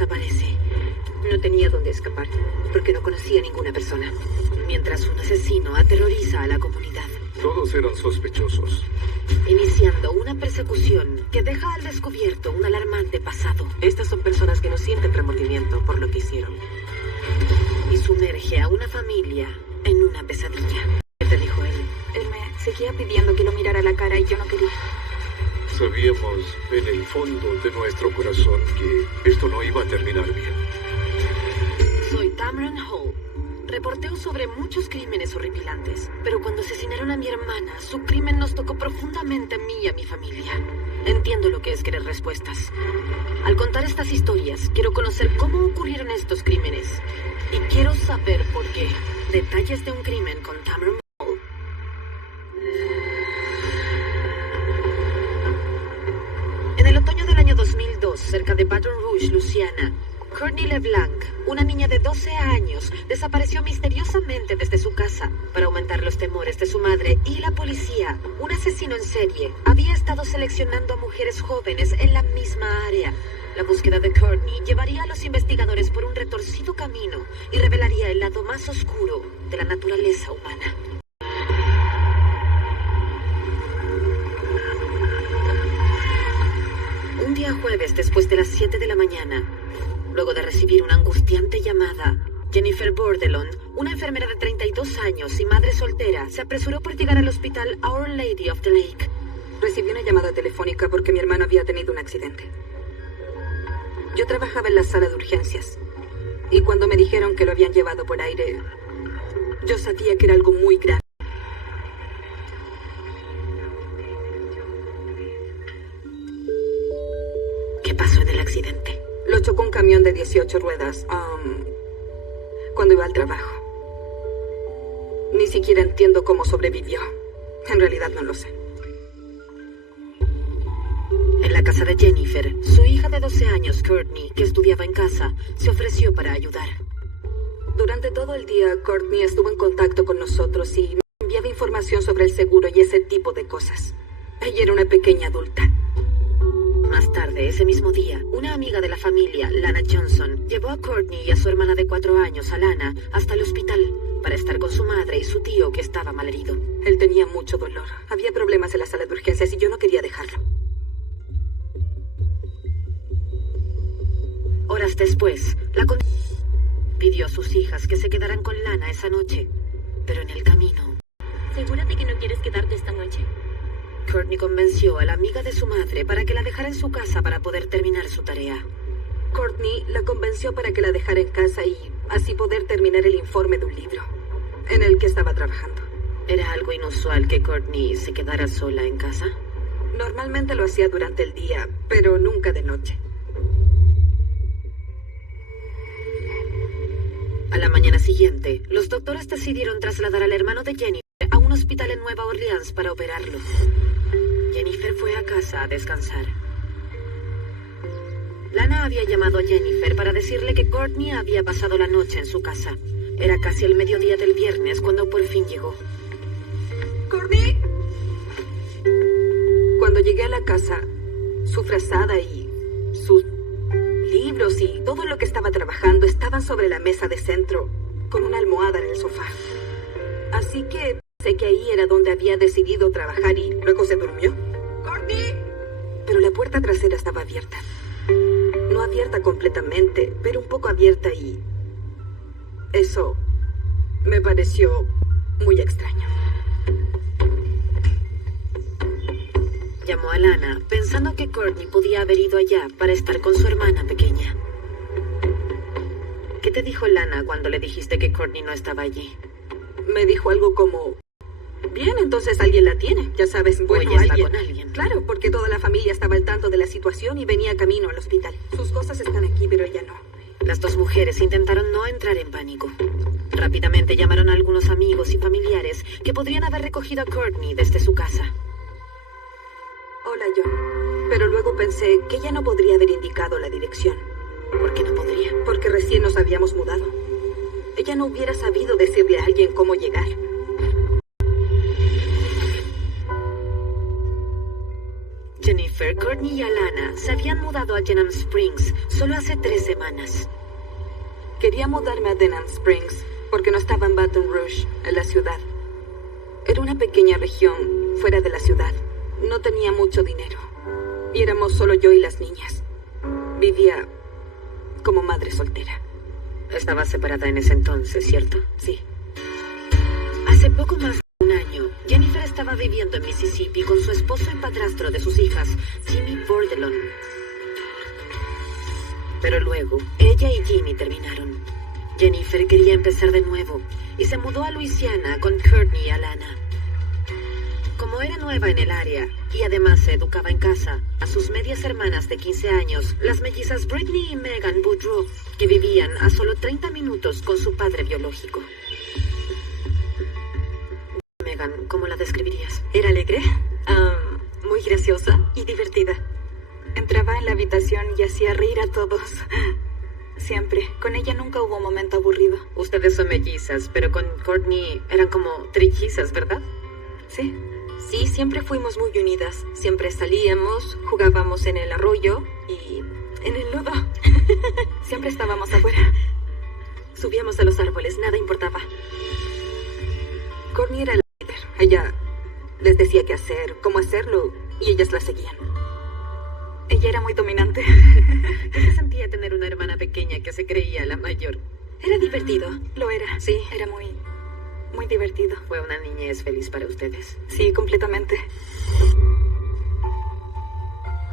desaparece. No tenía dónde escapar, porque no conocía a ninguna persona. Mientras un asesino aterroriza a la comunidad. Todos eran sospechosos. Iniciando una persecución que deja al descubierto un alarmante pasado. Estas son personas que no sienten remordimiento por lo que hicieron. Y sumerge a una familia en una pesadilla. ¿Qué te dijo él? Él me seguía pidiendo que lo mirara a la cara y yo no quería. Sabíamos en el fondo de nuestro corazón que esto no iba a terminar bien. Soy Tamron Hall. Reporteo sobre muchos crímenes horripilantes, pero cuando asesinaron a mi hermana, su crimen nos tocó profundamente a mí y a mi familia. Entiendo lo que es querer respuestas. Al contar estas historias, quiero conocer cómo ocurrieron estos crímenes. Y quiero saber por qué. Detalles de un crimen con Tamron Hall. En el otoño del año 2002, cerca de Baton Rouge, Luisiana, Courtney LeBlanc, una niña de 12 años, desapareció misteriosamente desde su casa. Para aumentar los temores de su madre y la policía, un asesino en serie había estado seleccionando a mujeres jóvenes en la misma área. La búsqueda de Courtney llevaría a los investigadores por un retorcido camino y revelaría el lado más oscuro de la naturaleza humana. Un día jueves, después de las 7 de la mañana, luego de recibir una angustiante llamada, Jennifer Bordelon, una enfermera de 32 años y madre soltera, se apresuró por llegar al hospital Our Lady of the Lake. Recibí una llamada telefónica porque mi hermano había tenido un accidente. Yo trabajaba en la sala de urgencias y cuando me dijeron que lo habían llevado por aire, yo sabía que era algo muy grave. ¿Qué pasó en el accidente? Lo chocó un camión de 18 ruedas cuando iba al trabajo. Ni siquiera entiendo cómo sobrevivió. En realidad no lo sé. En la casa de Jennifer, su hija de 12 años, Courtney, que estudiaba en casa, se ofreció para ayudar. Durante todo el día, Courtney estuvo en contacto con nosotros y me enviaba información sobre el seguro y ese tipo de cosas. Ella era una pequeña adulta. Más tarde, ese mismo día, una amiga de la familia, Lana Johnson, llevó a Courtney y a su hermana de 4 años, Alana, hasta el hospital para estar con su madre y su tío que estaba malherido. Él tenía mucho dolor. Había problemas en la sala de urgencias y yo no quería dejarlo. Horas después, pidió a sus hijas que se quedaran con Lana esa noche, pero en el camino... ¿Segúrate que no quieres quedarte esta noche? Courtney convenció a la amiga de su madre para que la dejara en su casa para poder terminar su tarea. Courtney la convenció para que la dejara en casa y así poder terminar el informe de un libro en el que estaba trabajando. ¿Era algo inusual que Courtney se quedara sola en casa? Normalmente lo hacía durante el día, pero nunca de noche. A la mañana siguiente, los doctores decidieron trasladar al hermano de Jennifer a un hospital en Nueva Orleans para operarlo. Jennifer fue a casa a descansar. Lana había llamado a Jennifer para decirle que Courtney había pasado la noche en su casa. Era casi el mediodía del viernes cuando por fin llegó. ¡Courtney! Cuando llegué a la casa, su frazada y sus libros y todo lo que estaba trabajando estaban sobre la mesa de centro, con una almohada en el sofá. Así que sé que ahí era donde había decidido trabajar y luego se durmió. ¡Courtney! Pero la puerta trasera estaba abierta. No abierta completamente, pero un poco abierta y... eso me pareció muy extraño. Llamó a Lana, pensando que Courtney podía haber ido allá para estar con su hermana pequeña. ¿Qué te dijo Lana cuando le dijiste que Courtney no estaba allí? Me dijo algo como... Bien, entonces alguien la tiene, ya sabes, bueno, ella está alguien. con alguien. Claro, porque toda la familia estaba al tanto de la situación y venía camino al hospital. Sus cosas están aquí, pero ella no. Las dos mujeres intentaron no entrar en pánico. Rápidamente llamaron a algunos amigos y familiares que podrían haber recogido a Courtney desde su casa. Hola, John. Pero luego pensé que ella no podría haber indicado la dirección. ¿Por qué no podría? Porque recién nos habíamos mudado. Ella no hubiera sabido decirle a alguien cómo llegar. Jennifer Jennifer, Courtney y Alana se habían mudado a Denham Springs solo hace 3 semanas. Quería mudarme a Denham Springs porque no estaba en Baton Rouge, en la ciudad. Era una pequeña región fuera de la ciudad. No tenía mucho dinero. Y éramos solo yo y las niñas. Vivía como madre soltera. Estaba separada en ese entonces, ¿cierto? Sí. Hace poco más de un año, Jennifer estaba viviendo en Mississippi con su esposo y padrastro de sus hijas, Jimmy Bordelon. Pero luego, ella y Jimmy terminaron. Jennifer quería empezar de nuevo y se mudó a Luisiana con Courtney y Alana. Como era nueva en el área y además se educaba en casa, a sus medias hermanas de 15 años, las mellizas Brittany y Megan Boudreau, que vivían a solo 30 minutos con su padre biológico. Megan, ¿cómo la describirías? Era alegre, muy graciosa y divertida. Entraba en la habitación y hacía reír a todos. Siempre. Con ella nunca hubo un momento aburrido. Ustedes son mellizas, pero con Courtney eran como trillizas, ¿verdad? Sí. Sí, siempre fuimos muy unidas. Siempre salíamos, jugábamos en el arroyo y En el lodo. Siempre estábamos afuera. subíamos a los árboles, nada importaba. Courtney era la líder. Ella les decía qué hacer, cómo hacerlo, y ellas la seguían. Ella era muy dominante. ¿Qué se sentía tener una hermana pequeña que se creía la mayor? Era divertido. Lo era. Sí. Era muy divertido. ¿Fue una niñez feliz para ustedes? Sí, completamente.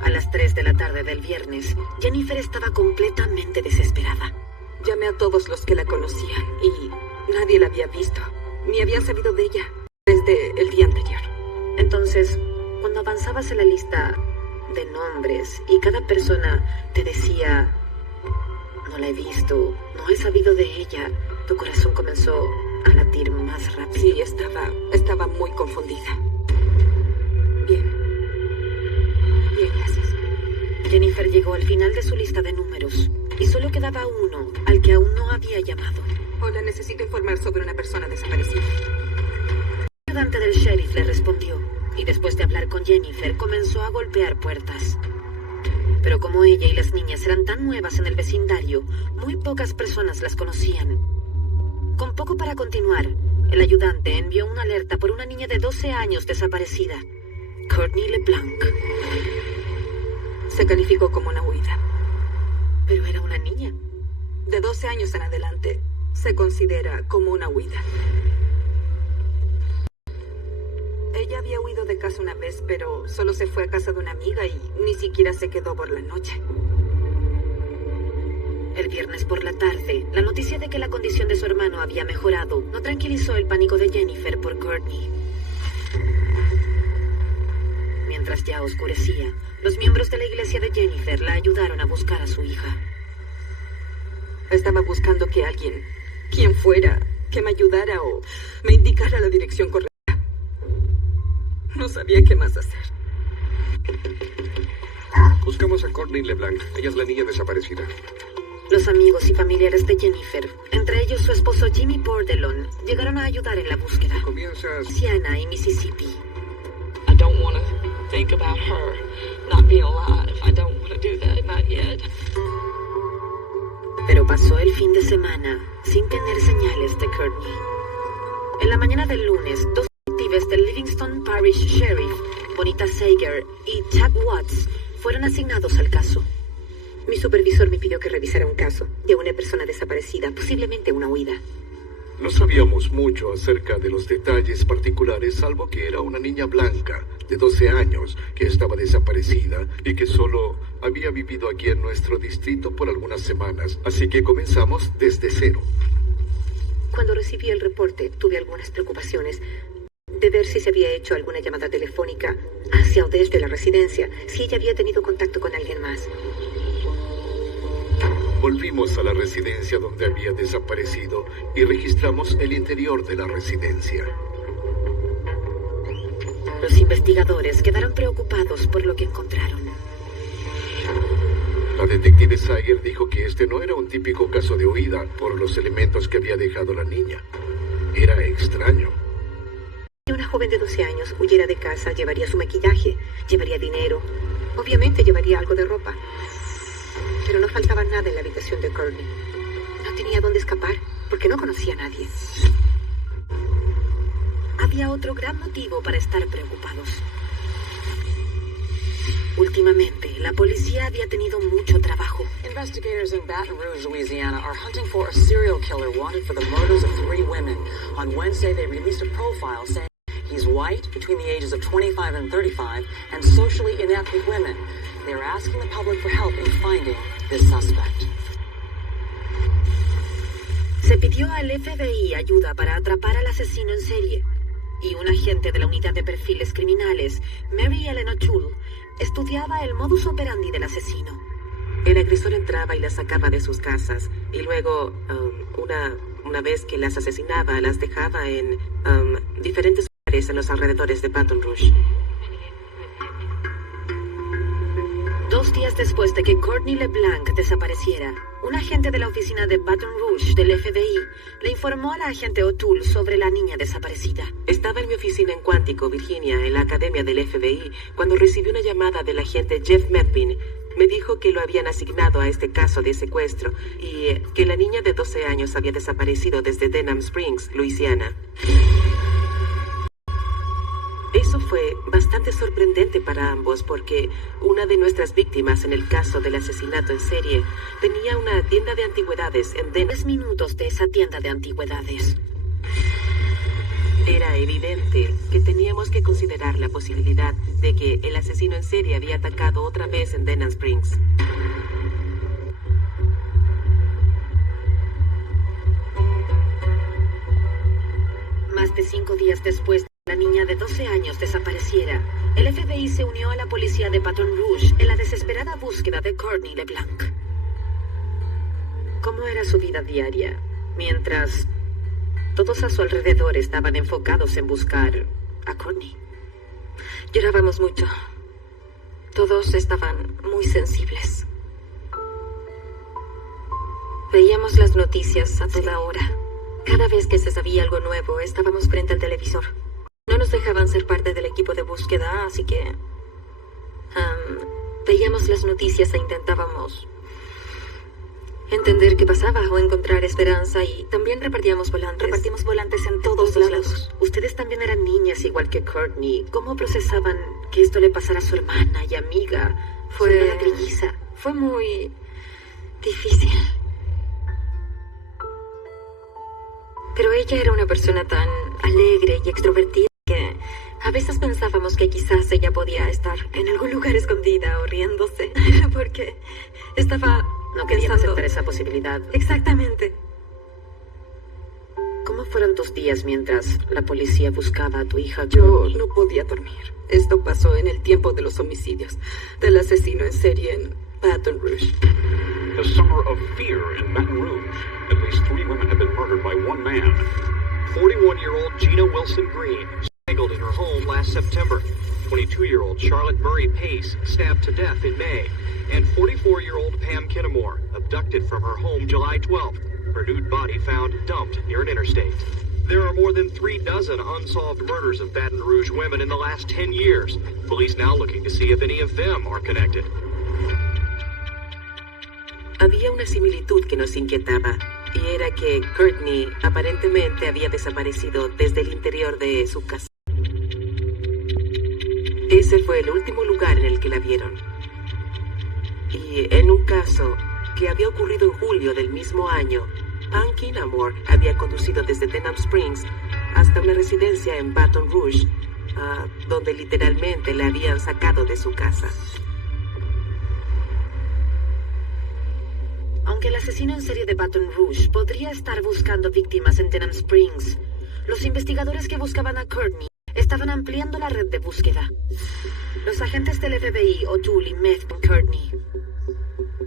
A las 3 de la tarde del viernes, Jennifer estaba completamente desesperada. Llamé a todos los que la conocían y nadie la había visto, ni había sabido de ella desde el día anterior. Entonces, cuando avanzabas en la lista de nombres y cada persona te decía, no la he visto, no he sabido de ella, tu corazón comenzó a latir más rápido. Sí, estaba muy confundida. Bien, gracias. Jennifer llegó al final de su lista de números y solo quedaba uno al que aún no había llamado. Hola, necesito informar sobre una persona desaparecida. El ayudante del sheriff le respondió y después de hablar con Jennifer comenzó a golpear puertas. Pero como ella y las niñas eran tan nuevas en el vecindario, muy pocas personas las conocían. Con poco para continuar, el ayudante envió una alerta por una niña de 12 años desaparecida, Courtney LeBlanc. Se calificó como una huida. Pero era una niña. De 12 años en adelante, se considera como una huida. Ella había huido de casa una vez, pero solo se fue a casa de una amiga y ni siquiera se quedó por la noche. El viernes por la tarde, la noticia de que la condición de su hermano había mejorado no tranquilizó el pánico de Jennifer por Courtney. Mientras ya oscurecía, los miembros de la iglesia de Jennifer la ayudaron a buscar a su hija. Estaba buscando que alguien, quien fuera, que me ayudara o me indicara la dirección correcta. No sabía qué más hacer. Buscamos a Courtney LeBlanc. Ella es la niña desaparecida. Los amigos y familiares de Jennifer, entre ellos su esposo Jimmy Bordelon, llegaron a ayudar en la búsqueda. Comienzas... Luisiana y Mississippi. I don't want to think about her not being alive. I don't want to do that, not yet. Pero pasó el fin de semana sin tener señales de Courtney. En la mañana del lunes, dos detectives del Livingston Parish Sheriff, Bonita Sager y Chuck Watts, fueron asignados al caso. Mi supervisor me pidió que revisara un caso de una persona desaparecida, posiblemente una huida. No sabíamos mucho acerca de los detalles particulares, salvo que era una niña blanca de 12 años que estaba desaparecida y que solo había vivido aquí en nuestro distrito por algunas semanas. Así que comenzamos desde cero. Cuando recibí el reporte, tuve algunas preocupaciones de ver si se había hecho alguna llamada telefónica hacia o desde la residencia, si ella había tenido contacto con alguien más. Volvimos a la residencia donde había desaparecido y registramos el interior de la residencia. Los investigadores quedaron preocupados por lo que encontraron. La detective Sager dijo que este no era un típico caso de huida por los elementos que había dejado la niña. Era extraño. Si una joven de 12 años huyera de casa, llevaría su maquillaje, llevaría dinero, Obviamente llevaría algo de ropa. Pero no faltaba nada en la habitación de Courtney. No tenía dónde escapar, porque no conocía a nadie. Había otro gran motivo para estar preocupados. Últimamente, la policía había tenido mucho trabajo. Investigators in Baton Rouge, Louisiana, are hunting for a serial killer wanted for the murders of 3 women. On Wednesday, they released a profile saying he's white, between the ages of 25 and 35, and socially inept with women. They are asking the public for help in finding this suspect. Se pidió al FBI ayuda para atrapar al asesino en serie. Y un agente de la unidad de perfiles criminales, Mary Ellen O'Toole, estudiaba el modus operandi del asesino. El agresor entraba y las sacaba de sus casas y luego, una vez que las asesinaba, las dejaba en diferentes lugares en los alrededores de Baton Rouge. 2 días después de que Courtney LeBlanc desapareciera, un agente de la oficina de Baton Rouge del FBI le informó a la agente O'Toole sobre la niña desaparecida. Estaba en mi oficina en Quantico, Virginia, en la academia del FBI, cuando recibí una llamada del agente Jeff Medvin. Me dijo que lo habían asignado a este caso de secuestro y que la niña de 12 años había desaparecido desde Denham Springs, Luisiana. Eso fue bastante sorprendente para ambos porque una de nuestras víctimas en el caso del asesinato en serie tenía una tienda de antigüedades en Denham. 10 minutos de esa tienda de antigüedades. Era evidente que teníamos que considerar la posibilidad de que el asesino en serie había atacado otra vez en Denham Springs. Más de 5 días después de que la niña de 12 años desapareciera, el FBI se unió a la policía de Baton Rouge en la desesperada búsqueda de Courtney LeBlanc. ¿Cómo era su vida diaria? Mientras todos a su alrededor estaban enfocados en buscar a Courtney. Llorábamos mucho. Todos estaban muy sensibles. Veíamos las noticias a toda hora. Cada vez que se sabía algo nuevo, estábamos frente al televisor. No nos dejaban ser parte del equipo de búsqueda, así que veíamos las noticias e intentábamos entender qué pasaba o encontrar esperanza, y también repartíamos volantes. Repartimos volantes en todos lados. Ustedes también eran niñas igual que Courtney. ¿Cómo procesaban que esto le pasara a su hermana y amiga? Su hermana trilliza. Fue muy difícil. Pero ella era una persona tan alegre y extrovertida que a veces pensábamos que quizás ella podía estar en algún lugar escondida o riéndose, porque estaba No querían pensando... aceptar esa posibilidad. Exactamente. ¿Cómo fueron tus días mientras la policía buscaba a tu hija Yo Courtney? no podía dormir. Esto pasó en el tiempo de los homicidios del asesino en serie en Baton Rouge. The summer of fear in Baton Rouge. At least 3 women have been murdered by one man. 41-year-old Gina Wilson Green strangled in her home last September. 22-year-old Charlotte Murray Pace stabbed to death in May. And 44-year-old Pam Kinnemore abducted from her home July 12th. Her nude body found dumped near an interstate. There are more than 3 dozen unsolved murders of Baton Rouge women in the last 10 years. Police now looking to see if any of them are connected. Había una similitud que nos inquietaba, y era que Courtney aparentemente había desaparecido desde el interior de su casa. Ese fue el último lugar en el que la vieron. Y en un caso que había ocurrido en julio del mismo año, Pam Kinnemore había conducido desde Denham Springs hasta una residencia en Baton Rouge, donde literalmente la habían sacado de su casa. Aunque el asesino en serie de Baton Rouge podría estar buscando víctimas en Denham Springs, los investigadores que buscaban a Courtney estaban ampliando la red de búsqueda. Los agentes del FBI, O'Toole y Medvin Courtney.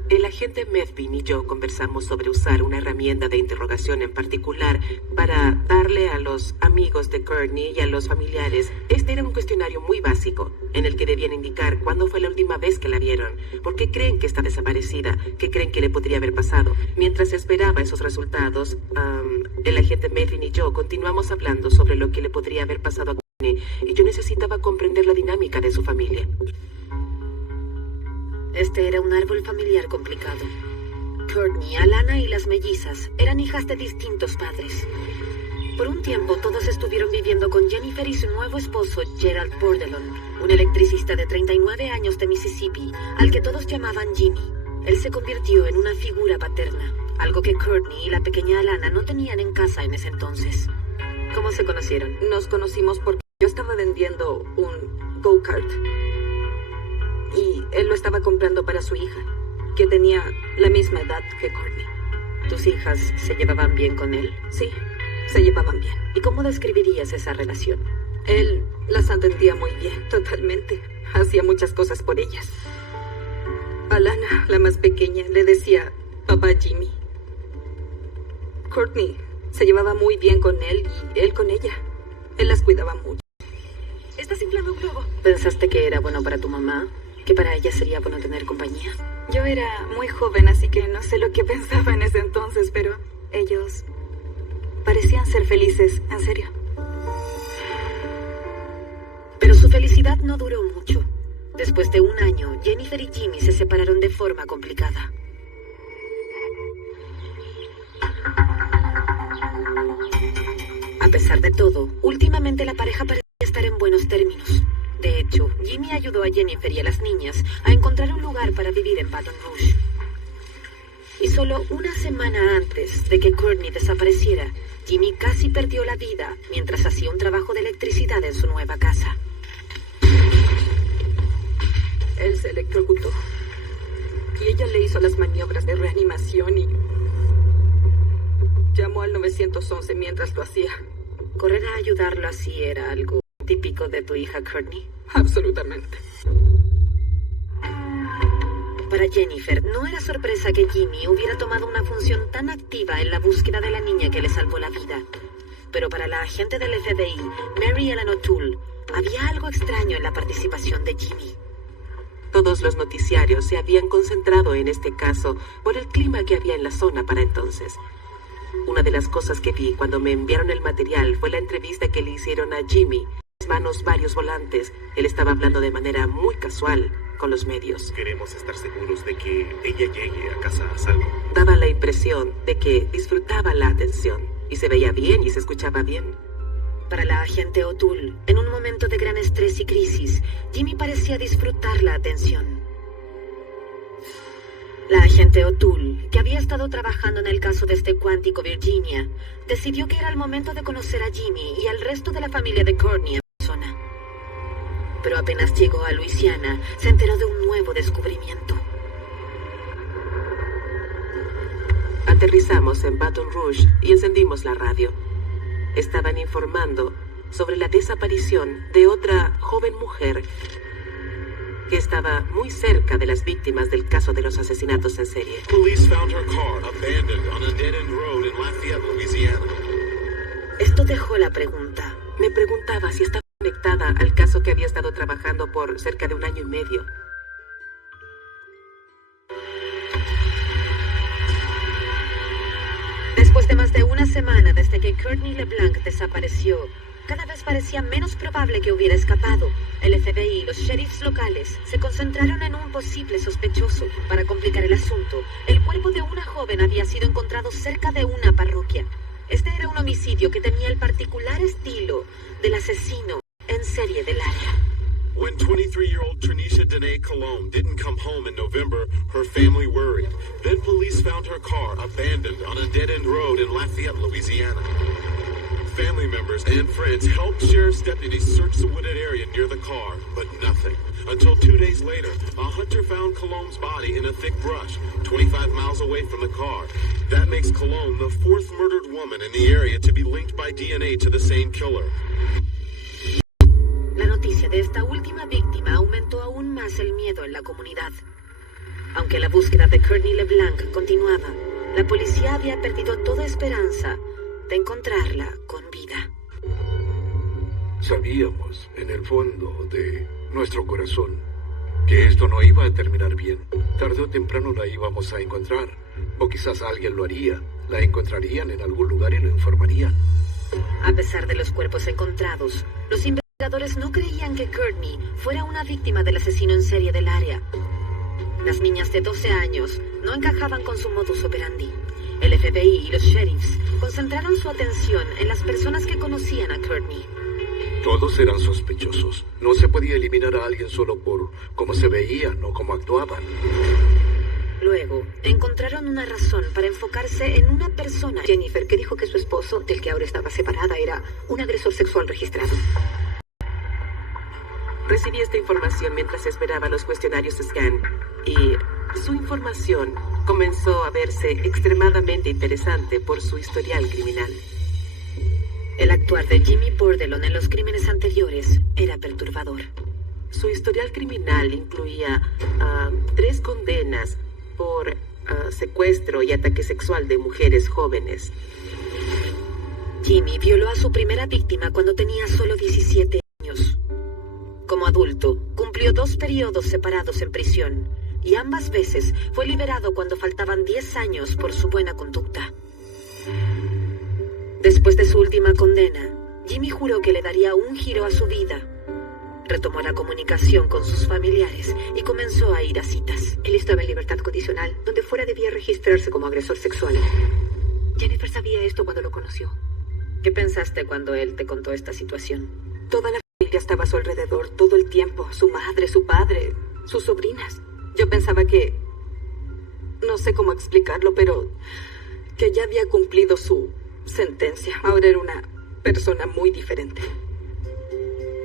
El agente Medvin y yo conversamos sobre usar una herramienta de interrogación en particular para darle a los amigos de Courtney y a los familiares. Este era un cuestionario muy básico, en el que debían indicar cuándo fue la última vez que la vieron, por qué creen que está desaparecida, qué creen que le podría haber pasado. Mientras esperaba esos resultados, el agente Medvin y yo continuamos hablando sobre lo que le podría haber pasado a Courtney, y yo necesitaba comprender la dinámica de su familia. Este era un árbol familiar complicado. Courtney, Alana y las mellizas eran hijas de distintos padres. Por un tiempo, todos estuvieron viviendo con Jennifer y su nuevo esposo, Gerald Bordelon, un electricista de 39 años de Mississippi, al que todos llamaban Jimmy. Él se convirtió en una figura paterna, algo que Courtney y la pequeña Alana no tenían en casa en ese entonces. ¿Cómo se conocieron? Nos conocimos porque yo estaba vendiendo un go-kart. Y él lo estaba comprando para su hija, que tenía la misma edad que Courtney. ¿Tus hijas se llevaban bien con él? Sí, se llevaban bien. ¿Y cómo describirías esa relación? Él las atendía muy bien, totalmente. Hacía muchas cosas por ellas. Alana, la más pequeña, le decía papá Jimmy. Courtney se llevaba muy bien con él y él con ella. Él las cuidaba mucho. ¿Estás inflando un globo? ¿Pensaste que era bueno para tu mamá? ¿Que para ella sería bueno tener compañía? Yo era muy joven, así que no sé lo que pensaba en ese entonces, pero ellos parecían ser felices, en serio. Pero su felicidad no duró mucho. Después de un año, Jennifer y Jimmy se separaron de forma complicada. A pesar de todo, últimamente la pareja parecía estar en buenos términos. De hecho, Jimmy ayudó a Jennifer y a las niñas a encontrar un lugar para vivir en Baton Rouge. Y solo una semana antes de que Courtney desapareciera, Jimmy casi perdió la vida mientras hacía un trabajo de electricidad en su nueva casa. Él se electrocutó. Y ella le hizo las maniobras de reanimación y llamó al 911 mientras lo hacía. ¿Correr a ayudarlo así era algo típico de tu hija Courtney? Absolutamente. Para Jennifer, no era sorpresa que Jimmy hubiera tomado una función tan activa en la búsqueda de la niña que le salvó la vida. Pero para la agente del FBI, Mary Ellen O'Toole, había algo extraño en la participación de Jimmy. Todos los noticiarios se habían concentrado en este caso por el clima que había en la zona para entonces. Una de las cosas que vi cuando me enviaron el material fue la entrevista que le hicieron a Jimmy. En sus manos varios volantes. Él estaba hablando de manera muy casual con los medios. Queremos estar seguros de que ella llegue a casa a salvo. Daba la impresión de que disfrutaba la atención y se veía bien y se escuchaba bien. Para la agente O'Toole, en un momento de gran estrés y crisis, Jimmy parecía disfrutar la atención. La agente O'Toole, que había estado trabajando en el caso desde Quantico, Virginia, decidió que era el momento de conocer a Jimmy y al resto de la familia de Courtney en persona. Pero apenas llegó a Luisiana, se enteró de un nuevo descubrimiento. Aterrizamos en Baton Rouge y encendimos la radio. Estaban informando sobre la desaparición de otra joven mujer que estaba muy cerca de las víctimas del caso de los asesinatos en serie. Police found her car abandoned on a dead-end road in Lafayette, Louisiana. Esto dejó la pregunta. Me preguntaba si estaba conectada al caso que había estado trabajando por cerca de 1 año y medio. Después de más de una semana desde que Courtney LeBlanc desapareció, cada vez parecía menos probable que hubiera escapado. El FBI y los sheriffs locales se concentraron en un posible sospechoso. Para complicar el asunto, el cuerpo de una joven había sido encontrado cerca de una parroquia. Este era un homicidio que tenía el particular estilo del asesino en serie del área. When 23-year-old Trinisha Danae Colon didn't come home in November, her family worried. Then police found her car abandoned on a dead-end road in Lafayette, Louisiana. Family members and friends helped sheriff's deputies search the wooded area near the car, but nothing. Until 2 days later, a hunter found Colon's body in a thick brush, 25 miles away from the car. That makes Colon the 4th murdered woman in the area to be linked by DNA to the same killer. La noticia de esta última víctima aumentó aún más el miedo en la comunidad. Aunque la búsqueda de Courtney LeBlanc continuaba, la policía había perdido toda esperanza de encontrarla con vida. Sabíamos, en el fondo de nuestro corazón, que esto no iba a terminar bien. Tarde o temprano la íbamos a encontrar, o quizás alguien lo haría. La encontrarían en algún lugar y lo informarían. A pesar de los cuerpos encontrados, los investigadores no creían que Courtney fuera una víctima del asesino en serie del área. Las niñas de 12 años no encajaban con su modus operandi. El FBI y los sheriffs concentraron su atención en las personas que conocían a Courtney. Todos eran sospechosos. No se podía eliminar a alguien solo por cómo se veían o cómo actuaban. Luego, encontraron una razón para enfocarse en una persona. Jennifer, que dijo que su esposo, del que ahora estaba separada, era un agresor sexual registrado. Recibí esta información mientras esperaba los cuestionarios Scan y su información comenzó a verse extremadamente interesante por su historial criminal. El actuar de Jimmy Bordelon en los crímenes anteriores era perturbador. Su historial criminal incluía 3 condenas por secuestro y ataque sexual de mujeres jóvenes. Jimmy violó a su primera víctima cuando tenía solo 17 años. Como adulto, cumplió 2 periodos separados en prisión y ambas veces fue liberado cuando faltaban 10 años por su buena conducta. Después de su última condena, Jimmy juró que le daría un giro a su vida. Retomó la comunicación con sus familiares y comenzó a ir a citas. Él estaba en libertad condicional, donde fuera debía registrarse como agresor sexual. Jennifer sabía esto cuando lo conoció. ¿Qué pensaste cuando él te contó esta situación? Toda la familia estaba a su alrededor todo el tiempo. Su madre, su padre, sus sobrinas. Yo pensaba que... no sé cómo explicarlo, pero... que ya había cumplido su sentencia. Ahora era una persona muy diferente.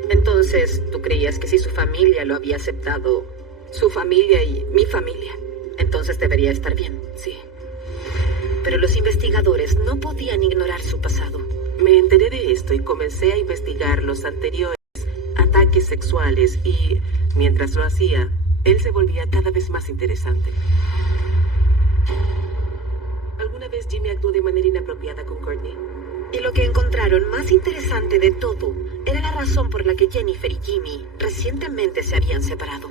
Entonces, ¿tú creías que si su familia lo había aceptado? Su familia y mi familia. Entonces debería estar bien. Sí. Pero los investigadores no podían ignorar su pasado. Me enteré de esto y comencé a investigar los anteriores ataques sexuales y, mientras lo hacía, él se volvía cada vez más interesante. Alguna vez Jimmy actuó de manera inapropiada con Courtney. Y lo que encontraron más interesante de todo era la razón por la que Jennifer y Jimmy recientemente se habían separado.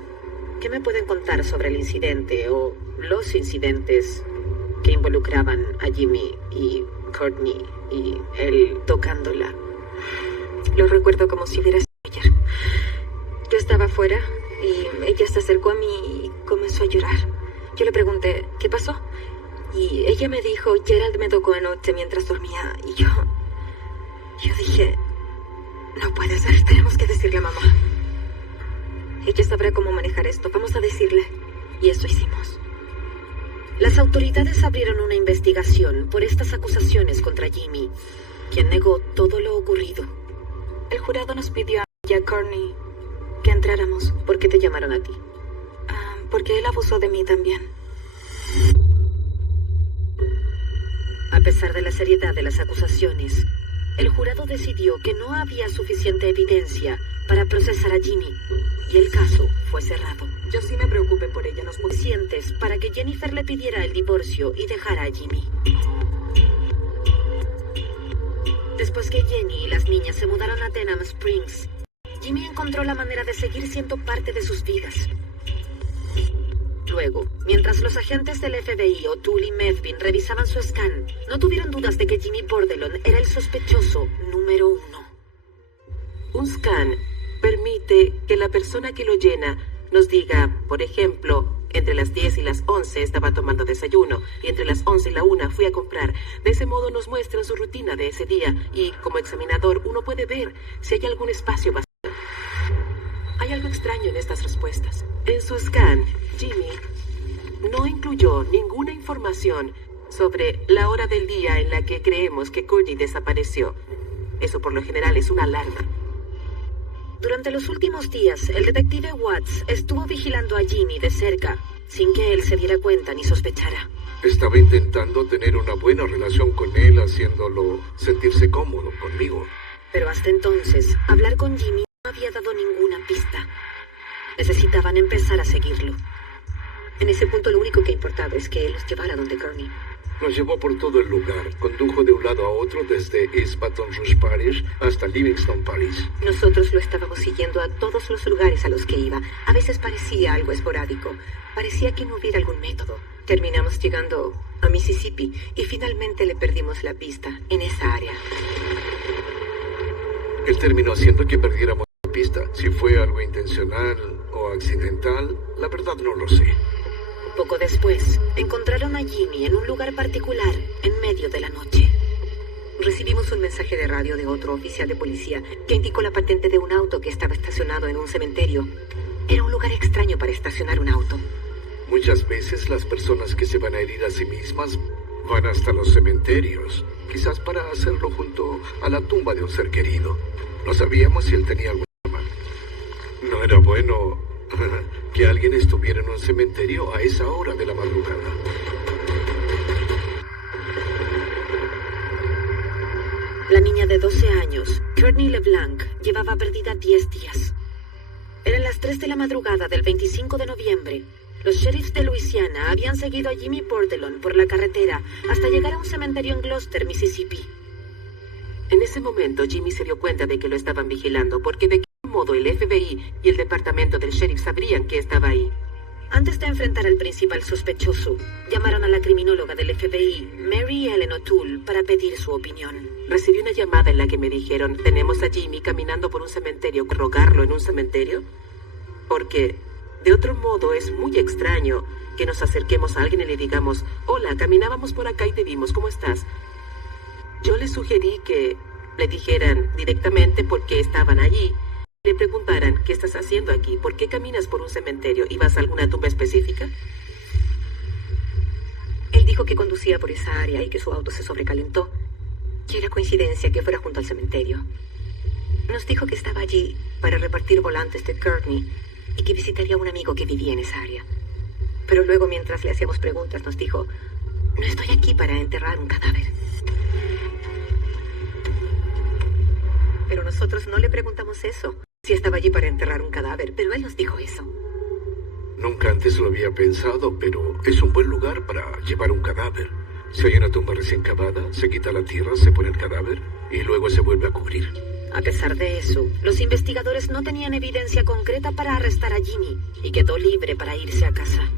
¿Qué me pueden contar sobre el incidente o los incidentes que involucraban a Jimmy y Courtney y él tocándola? Lo recuerdo como si hubiera sido ayer. Yo estaba afuera y ella se acercó a mí y comenzó a llorar. Yo le pregunté, ¿qué pasó? Y ella me dijo, Gerald me tocó anoche mientras dormía. Y yo dije, no puede ser, tenemos que decirle a mamá. Ella sabrá cómo manejar esto, vamos a decirle. Y eso hicimos. Las autoridades abrieron una investigación por estas acusaciones contra Jimmy, quien negó todo lo ocurrido. El jurado nos pidió a mí y a Courtney que entráramos. ¿Por qué te llamaron a ti? Porque él abusó de mí también. A pesar de la seriedad de las acusaciones, el jurado decidió que no había suficiente evidencia para procesar a Jimmy y el caso fue cerrado. Yo sí me preocupé por ella. Suficientes para que Jennifer le pidiera el divorcio y dejara a Jimmy. Después que Jenny y las niñas se mudaron a Denham Springs, Jimmy encontró la manera de seguir siendo parte de sus vidas. Luego, mientras los agentes del FBI, O'Toole y Medvin revisaban su scan, no tuvieron dudas de que Jimmy Bordelon era el sospechoso número 1. Un scan permite que la persona que lo llena nos diga, por ejemplo, entre las 10 y las 11 estaba tomando desayuno y entre las 11 y la 1 fui a comprar. De ese modo nos muestran su rutina de ese día y, como examinador, uno puede ver si hay algún espacio vacío. Hay algo extraño en estas respuestas. En su scan, Jimmy no incluyó ninguna información sobre la hora del día en la que creemos que Courtney desapareció. Eso por lo general es una alarma. Durante los últimos días, el detective Watts estuvo vigilando a Jimmy de cerca, sin que él se diera cuenta ni sospechara. Estaba intentando tener una buena relación con él, haciéndolo sentirse cómodo conmigo. Pero hasta entonces, hablar con Jimmy no había dado ninguna pista. Necesitaban empezar a seguirlo. En ese punto lo único que importaba es que él los llevara donde Courtney. Nos llevó por todo el lugar. Condujo de un lado a otro desde East Baton Rouge Parish hasta Livingston Parish. Nosotros lo estábamos siguiendo a todos los lugares a los que iba. A veces parecía algo esporádico. Parecía que no hubiera algún método. Terminamos llegando a Mississippi y finalmente le perdimos la pista en esa área. Él terminó haciendo que perdiéramos la pista. Si fue algo intencional o accidental, la verdad no lo sé. Poco después, encontraron a Jimmy en un lugar particular, en medio de la noche. Recibimos un mensaje de radio de otro oficial de policía que indicó la patente de un auto que estaba estacionado en un cementerio. Era un lugar extraño para estacionar un auto. Muchas veces las personas que se van a herir a sí mismas van hasta los cementerios, quizás para hacerlo junto a la tumba de un ser querido. No sabíamos si él tenía algún arma. No era bueno que alguien estuviera en un cementerio a esa hora de la madrugada. La niña de 12 años, Courtney LeBlanc, llevaba perdida 10 días. Eran las 3 de la madrugada del 25 de noviembre. Los sheriffs de Luisiana habían seguido a Jimmy Bordelon por la carretera hasta llegar a un cementerio en Gloucester, Mississippi. En ese momento, Jimmy se dio cuenta de que lo estaban vigilando, porque de qué modo el FBI y el departamento del sheriff sabrían que estaba ahí. Antes de enfrentar al principal sospechoso, llamaron a la criminóloga del FBI, Mary Ellen O'Toole, para pedir su opinión. Recibí una llamada en la que me dijeron, tenemos a Jimmy caminando por un cementerio, ¿rogarlo en un cementerio? Porque, de otro modo, es muy extraño que nos acerquemos a alguien y le digamos, hola, caminábamos por acá y te vimos, ¿cómo estás? Yo le sugerí que le dijeran directamente por qué estaban allí. Le preguntaran, ¿qué estás haciendo aquí? ¿Por qué caminas por un cementerio? ¿Y vas a alguna tumba específica? Él dijo que conducía por esa área y que su auto se sobrecalentó. Y era coincidencia que fuera junto al cementerio. Nos dijo que estaba allí para repartir volantes de Courtney y que visitaría a un amigo que vivía en esa área. Pero luego, mientras le hacíamos preguntas, nos dijo, no estoy aquí para enterrar un cadáver. Pero nosotros no le preguntamos eso, si estaba allí para enterrar un cadáver, pero él nos dijo eso. Nunca antes lo había pensado, pero es un buen lugar para llevar un cadáver. Si hay una tumba recién cavada, se quita la tierra, se pone el cadáver y luego se vuelve a cubrir. A pesar de eso, los investigadores no tenían evidencia concreta para arrestar a Jimmy y quedó libre para irse a casa.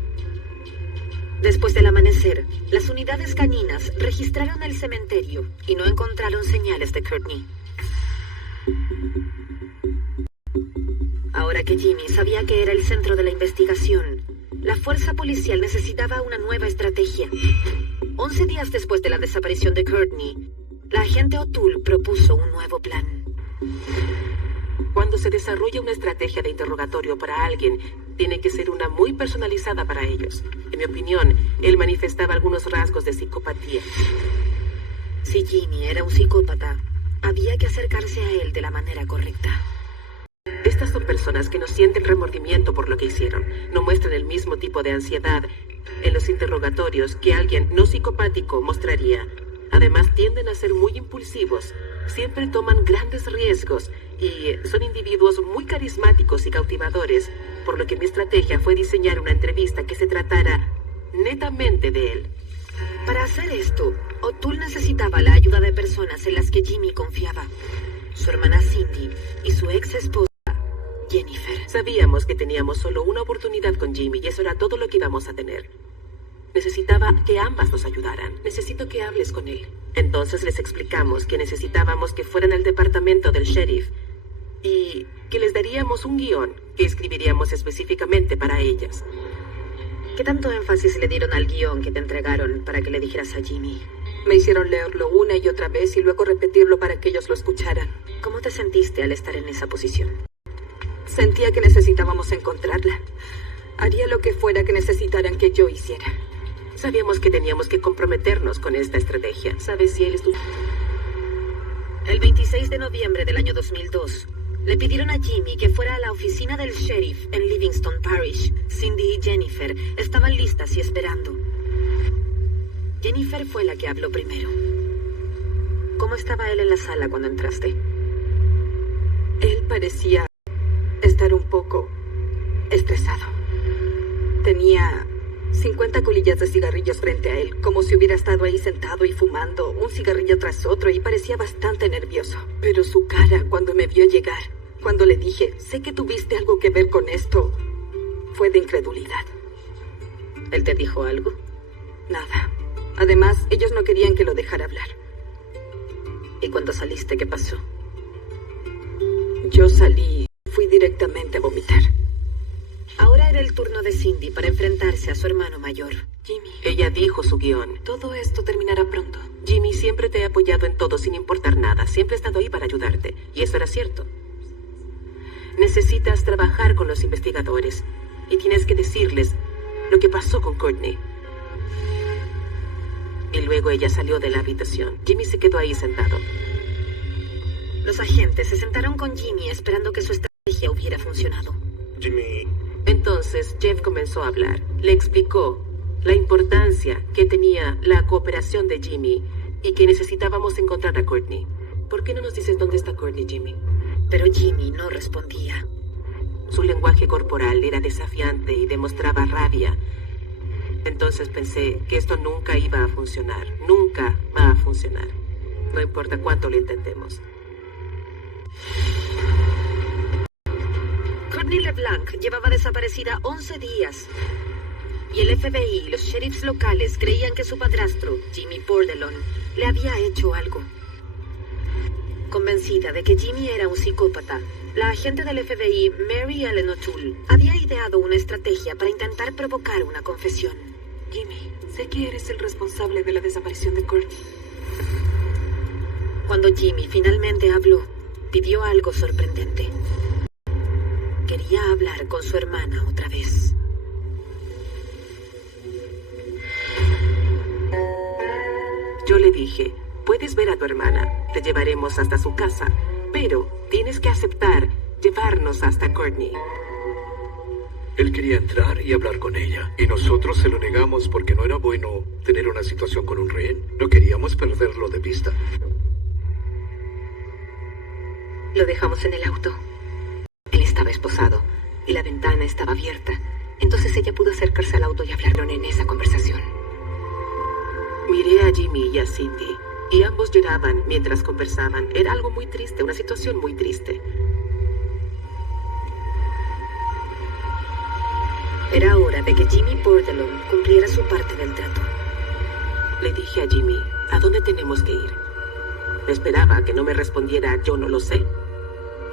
Después del amanecer, las unidades caninas registraron el cementerio y no encontraron señales de Courtney. Ahora que Jimmy sabía que era el centro de la investigación, la fuerza policial necesitaba una nueva estrategia. 11 días después de la desaparición de Courtney, la agente O'Toole propuso un nuevo plan. Cuando se desarrolla una estrategia de interrogatorio para alguien, tiene que ser una muy personalizada para ellos. En mi opinión, él manifestaba algunos rasgos de psicopatía. Si Jimmy era un psicópata, había que acercarse a él de la manera correcta. Estas son personas que no sienten remordimiento por lo que hicieron, no muestran el mismo tipo de ansiedad en los interrogatorios que alguien no psicopático mostraría. Además, tienden a ser muy impulsivos, siempre toman grandes riesgos y son individuos muy carismáticos y cautivadores, por lo que mi estrategia fue diseñar una entrevista que se tratara netamente de él. Para hacer esto, O'Toole necesitaba la ayuda de personas en las que Jimmy confiaba. Su hermana Cindy y su ex esposa, Jennifer. Sabíamos que teníamos solo una oportunidad con Jimmy y eso era todo lo que íbamos a tener. Necesitaba que ambas nos ayudaran. Necesito que hables con él. Entonces les explicamos que necesitábamos que fueran al departamento del sheriff y que les daríamos un guión que escribiríamos específicamente para ellas. ¿Qué tanto énfasis le dieron al guión que te entregaron para que le dijeras a Jimmy? Me hicieron leerlo una y otra vez y luego repetirlo para que ellos lo escucharan. ¿Cómo te sentiste al estar en esa posición? Sentía que necesitábamos encontrarla. Haría lo que fuera que necesitaran que yo hiciera. Sabíamos que teníamos que comprometernos con esta estrategia. ¿Sabes si él estuvo? El 26 de noviembre del año 2002, le pidieron a Jimmy que fuera a la oficina del sheriff en Livingston Parish. Cindy y Jennifer estaban listas y esperando. Jennifer fue la que habló primero. ¿Cómo estaba él en la sala cuando entraste? Él parecía estar un poco estresado. Tenía 50 colillas de cigarrillos frente a él, como si hubiera estado ahí sentado y fumando un cigarrillo tras otro, y parecía bastante nervioso. Pero su cara cuando me vio llegar, cuando le dije, sé que tuviste algo que ver con esto, fue de incredulidad. ¿Él te dijo algo? Nada. Además, ellos no querían que lo dejara hablar. ¿Y cuando saliste, qué pasó? Yo salí, fui directamente a vomitar. Ahora era el turno de de Cindy para enfrentarse a su hermano mayor. Jimmy, Ella dijo su guión. todo esto terminará pronto. Jimmy, siempre te he apoyado en todo sin importar nada. Siempre he estado ahí para ayudarte. Y eso era cierto. Necesitas trabajar con los investigadores. Y tienes que decirles lo que pasó con Courtney. Y luego ella salió de la habitación. Jimmy se quedó ahí sentado. Los agentes se sentaron con Jimmy esperando que su estrategia hubiera funcionado. Jimmy, Entonces Jeff comenzó a hablar. Le explicó la importancia que tenía la cooperación de Jimmy y que necesitábamos encontrar a Courtney. ¿Por qué no nos dices dónde está Courtney, Jimmy? Pero Jimmy no respondía. Su lenguaje corporal era desafiante y demostraba rabia. Entonces pensé que esto nunca iba a funcionar. Nunca va a funcionar. No importa cuánto lo intentemos. Courtney LeBlanc llevaba desaparecida 11 días. Y el FBI y los sheriffs locales creían que su padrastro, Jimmy Bordelon, le había hecho algo. Convencida de que Jimmy era un psicópata, la agente del FBI, Mary Ellen O'Toole, había ideado una estrategia para intentar provocar una confesión. Jimmy, sé que eres el responsable de la desaparición de Courtney. Cuando Jimmy finalmente habló, pidió algo sorprendente. Quería hablar con su hermana otra vez. Yo le dije, puedes ver a tu hermana, te llevaremos hasta su casa, pero tienes que aceptar llevarnos hasta Courtney. Él quería entrar y hablar con ella, y nosotros se lo negamos porque no era bueno tener una situación con un rehén. No queríamos perderlo de vista. Lo dejamos en el auto. Él estaba esposado y la ventana estaba abierta. Entonces ella pudo acercarse al auto y hablaron en esa conversación. Miré a Jimmy y a Cindy, y ambos lloraban mientras conversaban. Era algo muy triste, una situación muy triste. Era hora de que Jimmy Bordelon cumpliera su parte del trato. Le dije a Jimmy, ¿a dónde tenemos que ir? Esperaba que no me respondiera, yo no lo sé.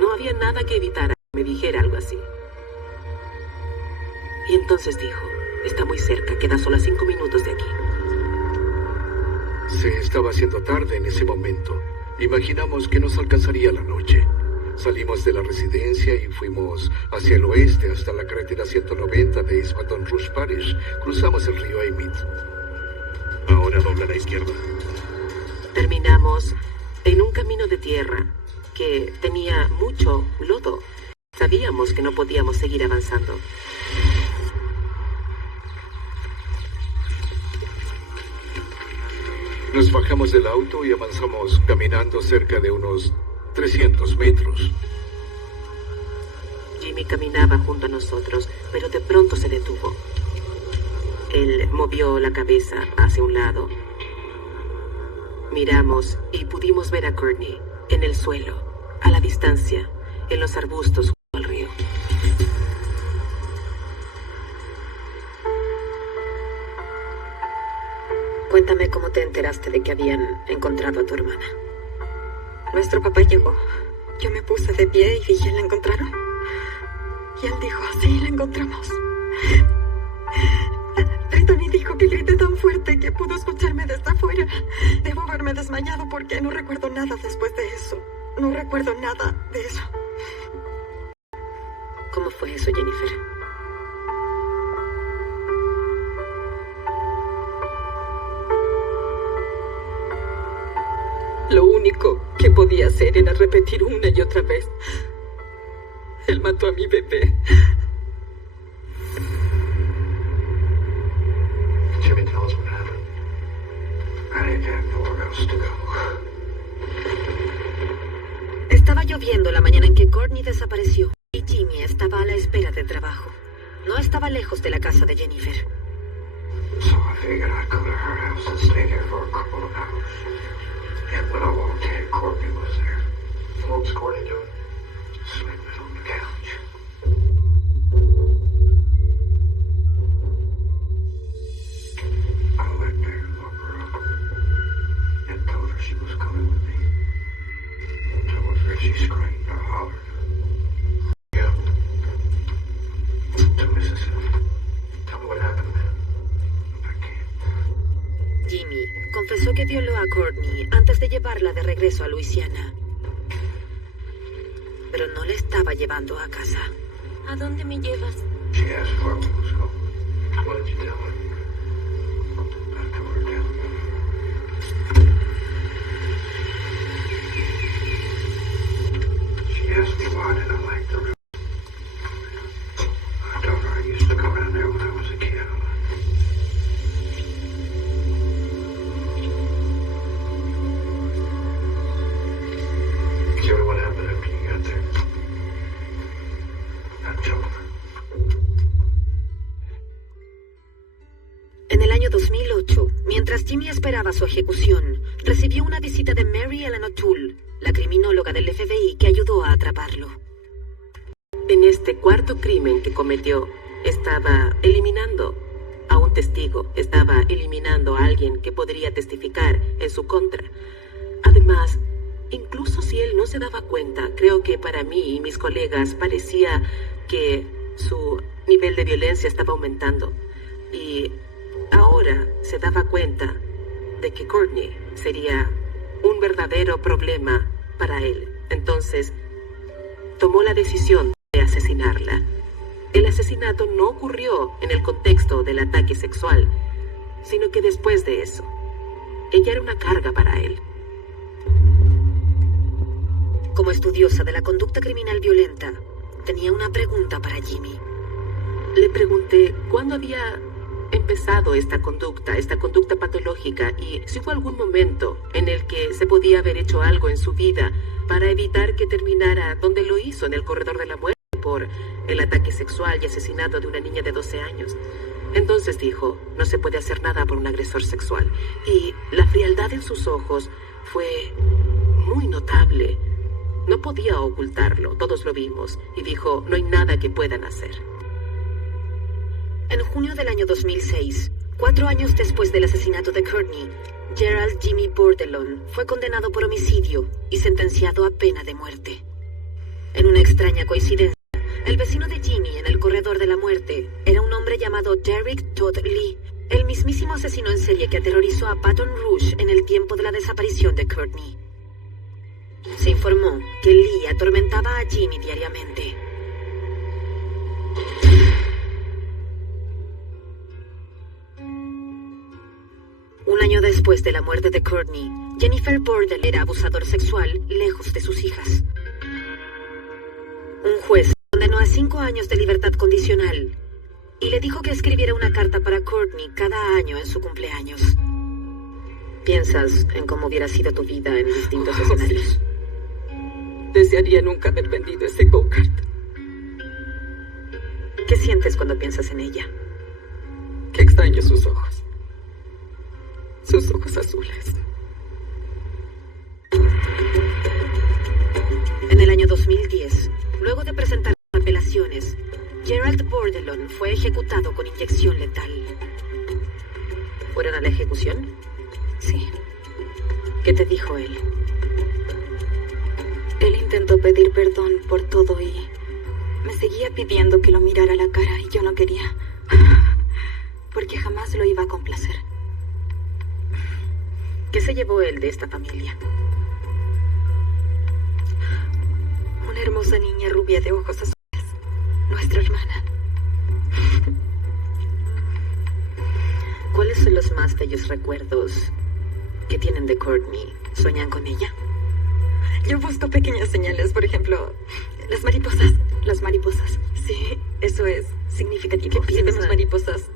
No había nada que evitara que me dijera algo así. Y entonces dijo, está muy cerca, queda solo a 5 minutos de aquí. Se estaba haciendo tarde en ese momento. Imaginamos que nos alcanzaría la noche. Salimos de la residencia y fuimos hacia el oeste hasta la carretera 190 de East Baton Rouge Parish. Cruzamos el río Amite. ahora dobla a la izquierda. Terminamos en un camino de tierra que tenía mucho lodo. Sabíamos que no podíamos seguir avanzando. Nos bajamos del auto y avanzamos caminando cerca de unos 300 metros. Jimmy caminaba junto a nosotros, pero de pronto se detuvo. Él movió la cabeza hacia un lado. Miramos y pudimos ver a Courtney en el suelo, a la distancia, en los arbustos junto al río. Cuéntame cómo te enteraste de que habían encontrado a tu hermana. Nuestro papá llegó. Yo me puse de pie y dije, ¿la encontraron? Y él dijo, sí, la encontramos. Brittany dijo que grité tan fuerte que pudo escucharme desde afuera. Debo haberme desmayado porque no recuerdo nada después de eso. No recuerdo nada de eso. ¿Cómo fue eso, Jennifer? Lo único que podía hacer era repetir una y otra vez. Él mató a mi bebé. Jimmy, tell us what happened. I ain't got nowhere else to go. Estaba lloviendo la mañana en que Courtney desapareció y Jimmy estaba a la espera de trabajo. No estaba lejos de la casa de Jennifer. So I figured I'd go to her house and stay there for a couple of hours. And when I walked in, Courtney was there. What was Courtney doing? Sleeping on the couch. I went there and woke her up and told her she was coming with me. And told her if she screamed or hollered, yeah, to Mississippi. que violó a Courtney antes de llevarla de regreso a Luisiana. Pero no la estaba llevando a casa. ¿A dónde me llevas? She asked for it. Let's go. What did you tell her? I told her down. She asked me why did I like the river. I told her I used to go down there when I was a kid. Tell me what happened after you got there. I told her. En el año 2008, mientras Jimmy esperaba su ejecución, recibió una visita de Mary Ellen O'Toole, la criminóloga del FBI que ayudó a atraparlo. En este cuarto crimen que cometió, estaba eliminando a un testigo, estaba eliminando a alguien que podría testificar en su contra. Además, incluso si él no se daba cuenta, creo que para mí y mis colegas parecía que su nivel de violencia estaba aumentando. Y ahora se daba cuenta de que Courtney sería un verdadero problema para él. Entonces, tomó la decisión de asesinarla. El asesinato no ocurrió en el contexto del ataque sexual, sino que después de eso, ella era una carga para él. Como estudiosa de la conducta criminal violenta, tenía una pregunta para Jimmy. Le pregunté cuándo había empezado esta conducta patológica, y si hubo algún momento en el que se podía haber hecho algo en su vida para evitar que terminara donde lo hizo, en el corredor de la muerte, por el ataque sexual y asesinato de una niña de 12 años. Entonces dijo, no se puede hacer nada por un agresor sexual. Y la frialdad en sus ojos fue muy notable. No podía ocultarlo, todos lo vimos, y dijo, no hay nada que puedan hacer. En junio del año 2006, 4 años después del asesinato de Courtney, Gerald Jimmy Bordelon fue condenado por homicidio y sentenciado a pena de muerte. En una extraña coincidencia, el vecino de Jimmy en el corredor de la muerte era un hombre llamado Derek Todd Lee, el mismísimo asesino en serie que aterrorizó a Baton Rouge en el tiempo de la desaparición de Courtney. Se informó que Lee atormentaba a Jimmy diariamente. Un año después de la muerte de Courtney, Jennifer Bordel era abusador sexual lejos de sus hijas. Un juez condenó a 5 años de libertad condicional y le dijo que escribiera una carta para Courtney cada año en su cumpleaños. ¿Piensas en cómo hubiera sido tu vida en distintos escenarios? Sí. Desearía nunca haber vendido ese go-kart. ¿Qué sientes cuando piensas en ella? Que extraño sus ojos. Sus ojos azules. En el año 2010, luego de presentar apelaciones, Gerald Bordelon fue ejecutado con inyección letal. ¿Fueron a la ejecución? Sí. ¿Qué te dijo él? Él intentó pedir perdón por todo y me seguía pidiendo que lo mirara a la cara y yo no quería, porque jamás lo iba a complacer. ¿Qué se llevó él de esta familia? Una hermosa niña rubia de ojos azules, nuestra hermana. ¿Cuáles son los más bellos recuerdos que tienen de Courtney? ¿Sueñan con ella? Yo busco pequeñas señales, por ejemplo, las mariposas. Las mariposas, sí, eso es significativo. ¿Qué Si vemos piensan? mariposas